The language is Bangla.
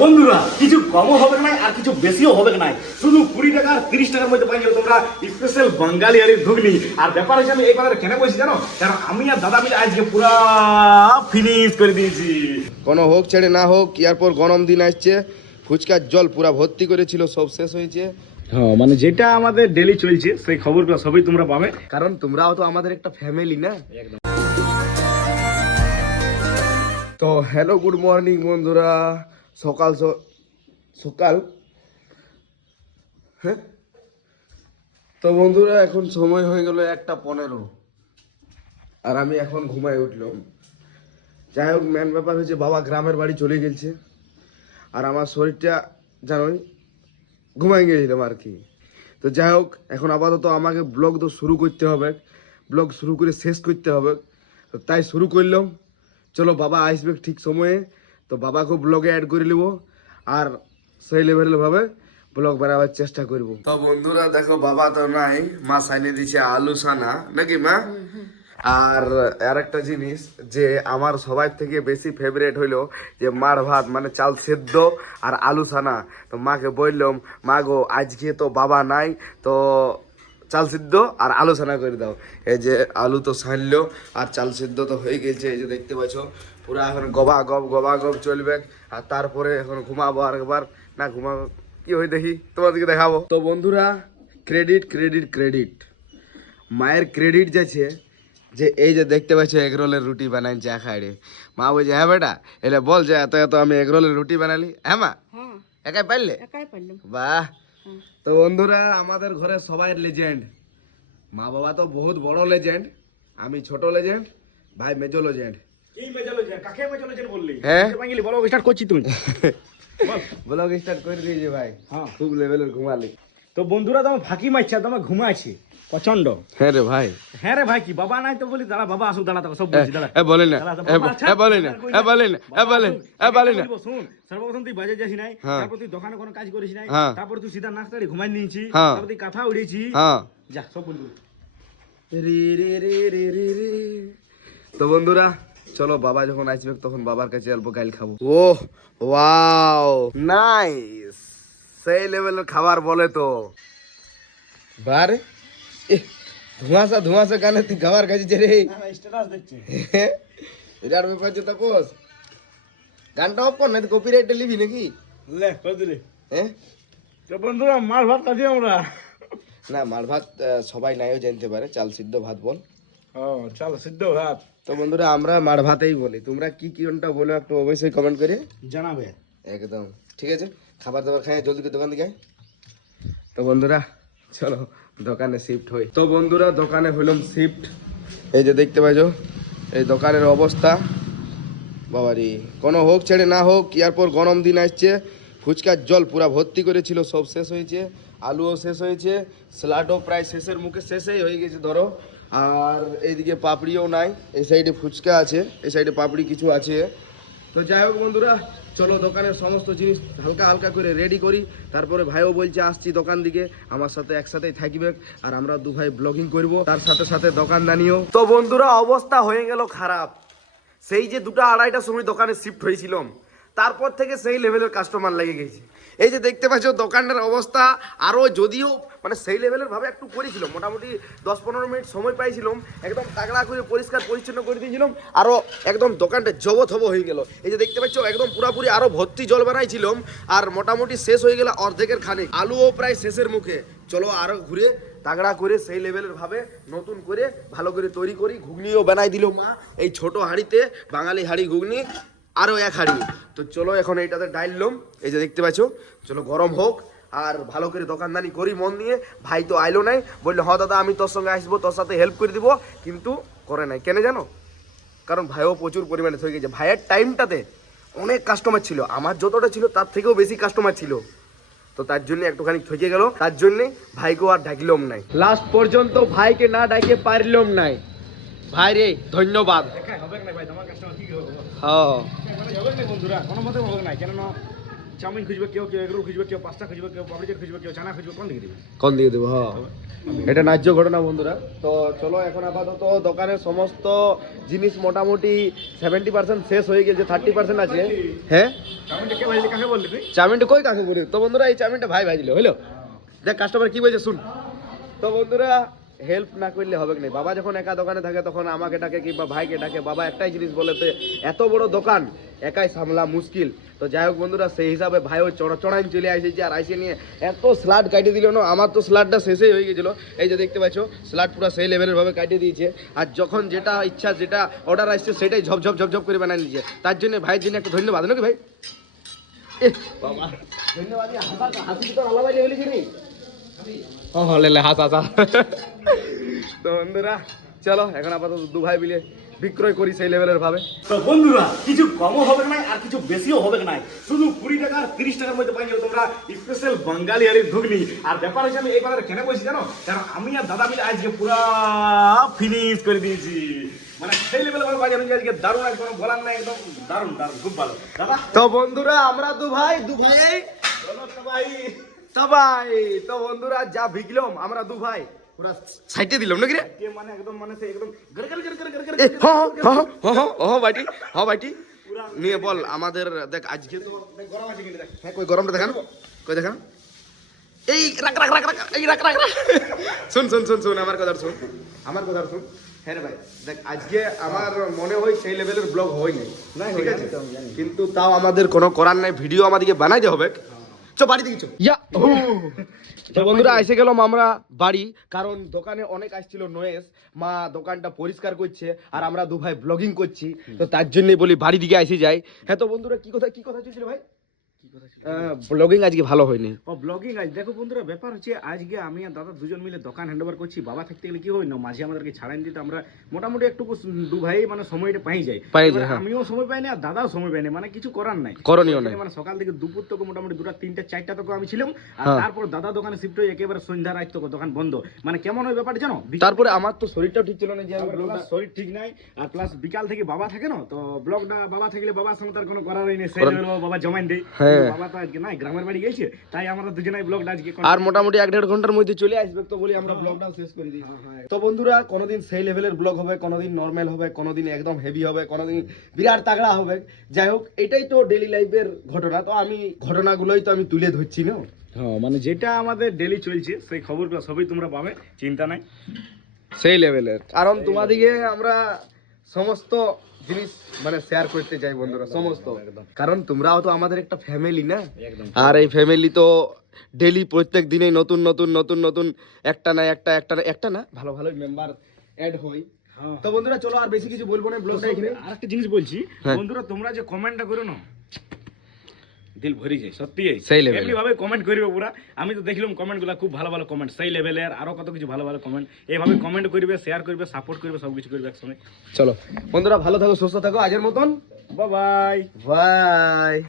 বন্ধুরা কিছু কমও হবে না আর কিছু বেশিও হবে না শুধু কুড়ি টাকা আর তিরিশ টাকার মধ্যে পাই যাবে তোমরা স্পেশাল বাঙালি আলির ঘুগনি। আর ব্যাপার হচ্ছে আমি এই কথাটা কেন বলছি জানো? কারণ আমি আর দাদা মিলে আজকে পুরা ফিনিশ করে দিয়েছি। কোনো হোক ছেড়ে না হোক এরপর গরম দিন আসছে ফুচকার জল পুরা ভর্তি করেছিল সব শেষ হয়েছে। হ্যাঁ মানে যেটা আমাদের ডেলি চলছে সেই খবরগুলো সবই তোমরা পাবে। কারণ তোমরাও তো আমাদের একটা ফ্যামিলি না? একদম। তো হ্যালো গুড মর্নিং বন্ধুরা। সকাল সকাল? হ্যাঁ? তো বন্ধুরা, এখন সময় হয়ে গেল একটা পনেরো। আর আমি এখন ঘুমাই উঠলাম। যাই হোক মেন ব্যাপার হয়েছে বাবা গ্রামের বাড়ি চলে গেছে। আর আমার শরীরটা জানোই ঘুমাই গেছিলাম আর কি। তো যাই হোক, এখন আপাতত আমাকে ব্লগ তো শুরু করতে হবে। ব্লগ শুরু করে শেষ করতে হবে। তাই শুরু করলাম। চলো বাবা আসবে ঠিক সময়ে। তো বাবাকেও ব্লগে অ্যাড করে নেব আর সেই লেভেলের ভাবে ব্লগ বানাবার চেষ্টা করব। তো বন্ধুরা দেখো বাবা তো নাই মা সাইনে দিছে আলু সানা নাকি মা? আর আর একটা জিনিস যে আমার সবার থেকে বেশি ফেভারিট হইল যে মার ভাত মানে চাল সেদ্ধ আর আলু সানা তো মাকে বললাম মা গো আজকে তো বাবা নাই তো চাল সিদ্ধ আর আলু সানা করে দাও। এই যে আলু তো সানলো আর চাল সিদ্ধ তো হয়ে গেছে এই যে দেখতে পাচ্ছ পুরো এখন গবা গব গবা গব চলবে আর তারপরে এখন ঘুমাবো আর একবার না ঘুমাবো কি হয় দেখি তোমাদেরকে দেখাবো। তো বন্ধুরা ক্রেডিট ক্রেডিট ক্রেডিট মায়ের ক্রেডিট যাচ্ছে যে এই যে দেখতে পাচ্ছ এগরোলের রুটি বানাই চা খাইড়ে মা বলছে হ্যাঁ বেটা এলে বল যে এত এত আমি এগরোলের রুটি বানালি। হ্যাঁ মা হ্যাঁ। একাই পারলে? একাই পারলাম। বাহ। তো বন্ধুরা আমাদের ঘরে সবাই লেজেন্ড মা বাবা তো বহুত বড় লেজেন্ড আমি ছোট লেজেন্ড ভাই মেজো লেজেন্ড ব্লগ স্টার্ট করে দিয়েছে ভাই। হ্যাঁ। খুব লেভেলের ঘুমালি। তো বন্ধুরা তোমার ফাঁকি মারছে তোমার ঘুমাইছে প্রচণ্ড হ্যাঁ রে ভাই। হ্যাঁ রে ভাই কি বাবা নাই তো বলি দাঁড়া বাবা আসুক দাঁড়া তোকে সব বলছি দাঁড়া। এ বলে না এ বলে না এ বলে না এ বলে আসুক, এ বলে না। শোন সর্বপ্রথম তুই বাজে যাসি নাই হ্যাঁ। তারপর তুই দোকানে কোনো কাজ করিস নাই হ্যাঁ। তারপর তুই সিধা নাস্তাড়ি ঘুমাই নিয়েছি হ্যাঁ। তারপর তুই কাঁথা উড়েছি হ্যাঁ। যা সব বলব রে রে রে রে রে রে। তো বন্ধুরা চলো বাবা যখন আসবে তখন বাবার কাছে অল্প গাইল খাব। ও ওয়াও নাইস। সেই লেভেলের খাবার বলে তো। বারে? ধোঁয়াশা ধোঁয়াশা গানে তুই খাবার খাচ্ছিস রে। স্ট্যাটাস দেখছে। বিরাট ব্যাপার যে তাপস গানটা অফ কর না কপিরাইট লিবি নাকি? লে করে দিলে? হ্যাঁ? তো বন্ধুরা মাছ ভাত খাচ্ছি আমরা। না মার ভাত সবাই নাইও জানতে পারে। চাল সিদ্ধ ভাত বল। ও চল সিদ্ধ ভাত। তো বন্ধুরা আমরা মার ভাতেই বলি। তোমরা কি কি কোনটা বলো একটু অবশ্যই কমেন্ট করে। জানাবে। একদম। ঠিক আছে? খাবার দাবার খাই জলদি করে দোকান আয়। তো বন্ধুরা, চলো দোকানে শিফট হই। তো বন্ধুরা, দোকানে হইলাম শিফট এই যে দেখতে পাইছো, এই দোকানের অবস্থা। বাবারি, কোনো হোক ছেড়ে না হোক এরপর গরম দিন আসছে। ফুচকার জল পুরা ভর্তি করেছিল, সব শেষ হয়েছে। আলুও শেষ হয়েছে স্যালাডও প্রায় শেষের মুখে শেষেই হয়ে গেছে, ধরো। আর এইদিকে পাপড়িও নাই, এই সাইডে ফুচকা আছে, এই সাইডে পাপড়ি কিছু আছে। তো যাই হোক বন্ধুরা, চলো দোকানের সমস্ত জিনিস হালকা হালকা করে রেডি করি। তারপরে ভাইও বলছে, আসছি দোকান দিকে, আমার সাথে একসাথেই থাকবে আর আমরা দু ভাই ব্লগিং করব। তার সাথে সাথে দোকানদানিও তো বন্ধুরা, অবস্থা হয়ে গেল খারাপ। সেই যে দুটো আড়াইটার সময় দোকানে শিফট হয়েছিলাম। তারপর থেকে সেই লেভেলের কাস্টমার লেগে গেছে। এই যে দেখতে পাচ্ছ দোকানটার অবস্থা আরও যদিও মানে সেই লেভেলের ভাবে একটু করেছিলাম, মোটামুটি দশ পনেরো মিনিট সময় পাইছিলাম, একদম তাগড়া করে পরিষ্কার পরিচ্ছন্ন করে দিয়েছিলাম আরও একদম দোকানটা জবথব হয়ে গেল। এই যে দেখতে পাচ্ছ একদম পুরাপুরি আরও ভর্তি জল বানাইছিলাম, আর মোটামুটি শেষ হয়ে গেল অর্ধেকের খানিক। আলুও প্রায় শেষের মুখে। চলো আরও ঘুরে তাগড়া করে সেই লেভেলের ভাবে নতুন করে ভালো করে তৈরি করি, ঘুগনিও বানাই দিল মা, এই ছোট হাঁড়িতে, বাঙালি হাঁড়ি ঘুগনি। আরও এক হাঁড়ি। তো চলো এখন এইটাতে ডাইললাম এই যে দেখতে পাচ্ছ? চলো গরম হোক আর ভালো করে দোকানদানি করি মন নিয়ে ভাই তো আইলো নাই বলল হ দাদা আমি তোর সঙ্গে আসব তোর সাথে হেল্প করে দিব। কিন্তু করে নাই। কেন জানো? কারণ ভাইও প্রচুর পরিমাণে হয়ে গেছে। ভাইয়ের টাইমটাতে অনেক কাস্টমার ছিল। আমার যতটা ছিল তার থেকেও বেশি কাস্টমার ছিল। তো তার জন্য একটুখানি থেকে গেল। তার জন্যে ভাইকেও আর ডাকলাম নাই। লাস্ট পর্যন্ত ভাইকে না ডাকে পারলাম নাই। ভাই রে ধন্যবাদ হবে না ভাই? তোমার কাস্টমার ঠিক হবে হ্যাঁ হবে না বন্ধুরা কোনো মতে হবে না কেন চাউমিন খুঁজবে কেউ কেউ এগরোল খুঁজবে কেউ পাস্তা খুঁজবে কেউ পাপড়ি চাট খুঁজবে কেউ চানা খুঁজবে কোন দিকে দিবে? কোন দিকে দেবো হ্যাঁ। এটা ন্যায্য ঘটনা বন্ধুরা। তো চলো এখন আপাতত দোকানের সমস্ত জিনিস মোটামুটি সেভেন্টি পার্সেন্ট শেষ হয়ে গেছে থার্টি পার্সেন্ট আছে। হ্যাঁ? চাউমিনটা কই কাকে বলি তো বন্ধুরা এই চাউমিনটা ভাই ভাজলো হইল? দেখ কাস্টমার কি বলছে শুন। তো বন্ধুরা হেল্প না করলে হবে না? বাবা যখন একা দোকানে থাকে তখন আমাকে ডাকে কিংবা ভাইকে ডাকে, বাবা একটাই জিনিস বলেতে এত বড় দোকান, একাই সামলা মুশকিল। তো যাই হোক বন্ধুরা, সেই হিসাবে ভাই ওই চড়া চড়াই চলে আসেছে আর আইসে নিয়ে এত স্লাড কাটিয়ে দিল না, আমার তো স্লাডটা শেষেই হয়ে গেছিল। এই যে দেখতে পাচ্ছ স্লাড পুরো সেই লেভেলের ভাবে কাটিয়ে দিয়েছে। আর যখন যেটা ইচ্ছা, যেটা অর্ডার আসছে, সেটাই ঝপঝপ ঝপঝপ করে বানিয়ে নিয়েছে। তার জন্য ভাইয়ের জন্য একটা ধন্যবাদ নাকি ভাই? বাবা। ধন্যবাদ, এই হাসা তো নেই ও হলে হাস হাসা। তো বন্ধুরা চলো এখন আপাতত দু ভাই মিলে বিক্রয় করি সেই লেভেলের ভাবে। তো বন্ধুরা কিছু কমও হবে না আর কিছু বেশিও হবে না। শুধু কুড়ি টাকা তিরিশ টাকার মধ্যে পাই তোমরা স্পেশাল বাঙালি আলির ঘুগনি। আর ব্যাপার হচ্ছে আমি এই কেন বলছি জানো? কারণ আমি আর দাদা মিলে আজকে পুরা ফিনিশ করে দিয়েছি। মানে তো বন্ধুরা আমরা দু ভাই দু ভাই ভাই ভাই তো বন্ধুরা যা ভিগলাম আমরা দু ভাই। পুরা সাইটে দিলাম নাকি রে? মানে একদম মানে সে একদম হ হ হ হ হ বাইটি হ বাইটি নিয়ে বল আমাদের দেখ আজকে তো গরম আছে কিন্তু দেখ। হ্যাঁ কই গরমটা দেখান কই দেখান। এই রাখ রাখ রাখ রাখ এই রাখ রাখ রাখ। শুন শুন শুন শুন আমার কথা শুন আমার কথা শুন। হ্যাঁ ভাই দেখ আজকে আমার মনে হয় সেই লেভেলের ব্লগ হয় নাই, ঠিক আছে। কিন্তু তাও আমাদের কোনো করার নাই ভিডিও আমাদেরকে বানাইতে হবে। চ তো বন্ধুরা এসে গেলাম আমরা বাড়ি কারণ দোকানে অনেক আসছিল নয়েস। মা দোকানটা পরিষ্কার করছে আর আমরা দু ভাই ব্লগিং করছি। তো তার জন্যই বলি বাড়ি দিকে এসে যাই। হ্যাঁ তো বন্ধুরা কি কথা কি কথা চলছিল ভাই? ব্লগিং আজকে ভালো হয়নি। ও ব্লগিং আজ দেখো বন্ধুরা ব্যাপার হচ্ছে আজকে আমি আর দাদা দুজন মিলে দোকান হ্যান্ড ওভার করছি। বাবা থাকতে গেলে কি হয় না মাঝে আমাদেরকে ছাড়াই দিতে আমরা মোটামুটি একটু দু ভাই মানে সময়টা পাই যাই হ্যাঁ। আমিও সময় পাই না আর দাদাও সময় পাই না মানে কিছু করার নাই। করণীয় নাই। মানে সকাল থেকে দুপুর থেকে মোটামুটি দুটা তিনটা চারটা তক আমি ছিলাম আর হ্যাঁ। তারপর দাদা দোকানে শিফট হয়ে একেবারে সন্ধ্যা রাত তক দোকান বন্ধ। মানে কেমন ওই ব্যাপারটা জানো? তারপরে আমার তো শরীরটাও ঠিক ছিল না যে আমি আবার শরীর ঠিক নাই আর প্লাস বিকাল থেকে বাবা থাকে না তো ব্লগটা বাবা থাকলে বাবার সঙ্গে তার কোনো করারই নেই। সেই বাবা জমাইন দেয়। হ্যাঁ। তো আজকে নাই গ্রামের বাড়ি গেছে তাই আমরা দুজনাই ব্লগটা আজকে আর মোটামুটি এক দেড় ঘণ্টার মধ্যে চলে আসবে তো বলি আমরা ব্লগটা শেষ করে দিই। হ্যাঁ, হ্যাঁ। তো বন্ধুরা কোনোদিন সেই লেভেলের ব্লগ হবে কোনোদিন নর্মাল হবে কোনোদিন একদম হেভি হবে কোনোদিন বিরাট তাগড়া হবে। যাই হোক এটাই তো ডেলি লাইফের ঘটনা তো আমি ঘটনাগুলোই তো আমি তুলে ধরছি না? হ্যাঁ মানে যেটা আমাদের ডেলি চলছে সেই খবরগুলো সবই তোমরা পাবে চিন্তা নাই। সেই লেভেলের কারণ তোমাদিকে আমরা সমস্ত জিনিস মানে শেয়ার করতে চাই বন্ধুরা সমস্ত। কারণ তোমরাও তো আমাদের একটা ফ্যামিলি না? আর এই ফ্যামিলি তো ডেলি প্রত্যেক দিনেই নতুন নতুন নতুন নতুন একটা না একটা একটা না একটা না ভালো ভালো মেম্বার অ্যাড হয়। তো বন্ধুরা চলো আর বেশি কিছু বলব না ব্লগটা এখানে। আরেকটা জিনিস বলছি। হ্যাঁ। বন্ধুরা তোমরা যে কমেন্টটা করো না দিল ভরি যায় সত্যি সেই লেভেল। এমনি ভাবে কমেন্ট করবে পুরা। আমি তো দেখলাম কমেন্টগুলা খুব ভালো ভালো কমেন্ট সেই লেভেলের আরও কত কিছু ভালো ভালো কমেন্ট এইভাবে কমেন্ট করবে শেয়ার করবে সাপোর্ট করবে সবকিছু করবে একসঙ্গে। চলো। বন্ধুরা ভালো থাকো সুস্থ থাকো। আজের মতন। Bye bye bye